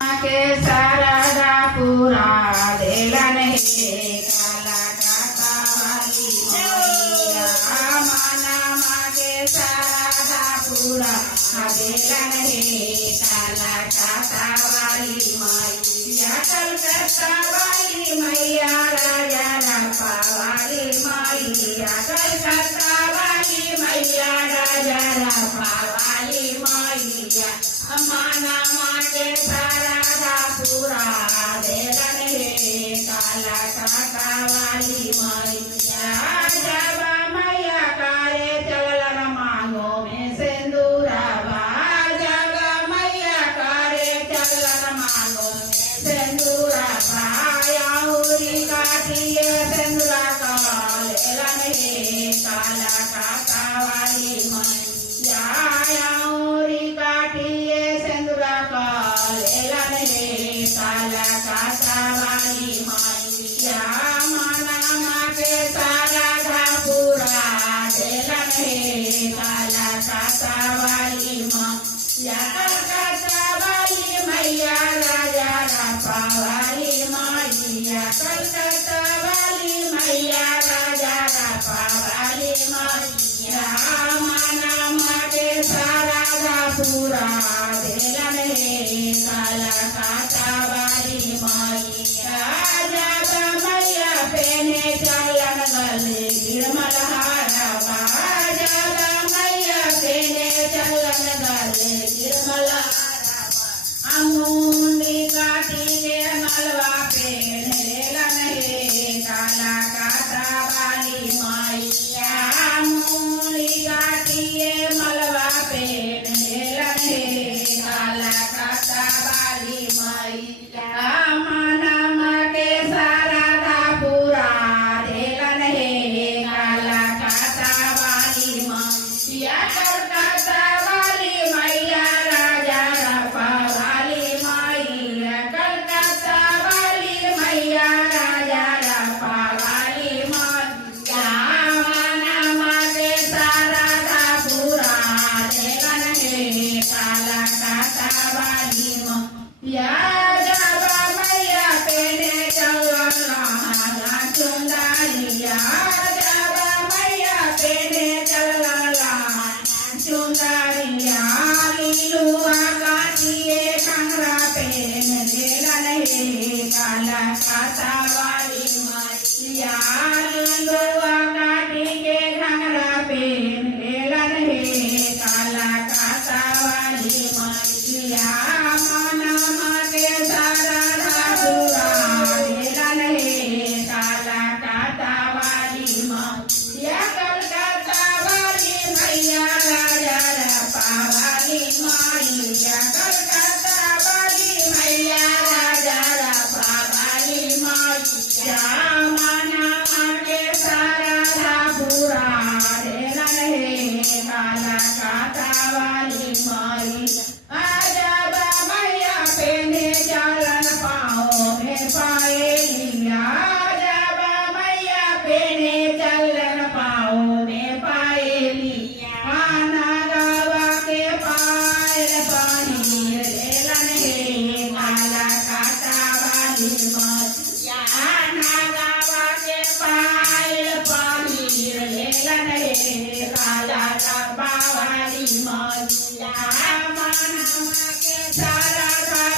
के शारदा पूरा देलन हे काला काका वाली मैया माना के शारदा पूरा देलन हे काला काका वाली मैया कलकत्ता वाली मैया राजा रप्पा वाली मैया कलकत्ता वाली मैया राजा रप्पा वाली मैया माना के शारदा पूरा देलन हे काला काका वाली मैया जब मैया कारे चलन मांगो में सिंदूरवा जब मैया कारे चलन मांगो में सिंदूरवा याहुरी काटिए सिंदूरा का लेलन हे काला काका वाली मैया याहुरी काटिए लेलन हे काला काका वाली मैया माना के शारदा पूरा देलन हे काला काका वाली मैया कलकत्ता वाली मैया राजा रप्पा वाली मैया कलकत्ता वाली मैया राजा रप्पा वाली मैया माना के शारदा पूरा देलन हे काला काका वाली मैया जब मैया पेने चलन गले गिरमल हारवा जब मैया पेने चलन गले गिरमल हारवा अंगूरी काटी के मलवा पेन लेलन हे काला काका वाली मैया अंगूरी काटी के मलवा पेन लेलन हे काला काका वाली मैया माना के शारदा पूरा देलन हे काला काका वाली मैया कलकत्ता वाली मैया राजा रप्पा वाली मैया कलकत्ता वाली मैया राजा रप्पा वाली मैया माना के शारदा पूरा देलन हे काला काका वाली मैया जब मैया पेने चलला चुंदरिया जब मैया पेने चलला चुंदरिया लीलुआ काटिए कंगरा पेन लेलन हे काला काका वाली मैया लीलुआ काटी के कंगरा पेन लेलन हे काला काका वाली मैया माना के शारदा पूरा देलन हे काला काका वाली मैया कलकत्ता वाली मैया राजा रप्पा वाली मैया कलकत्ता वाली मैया राजा रप्पा वाली मैया माना के शारदा पूरा देलन हे काला काका वाली मैया जब मैया पेने चलन पाओ में पाए लिया जब मैया पेने चलन पाओ में पाए लिया नागवा के पायल पानी लेलन हे काला काका वाली मैया नागवा के पायल पानी लेलन हे काला काका वाली मैया माना के शारदा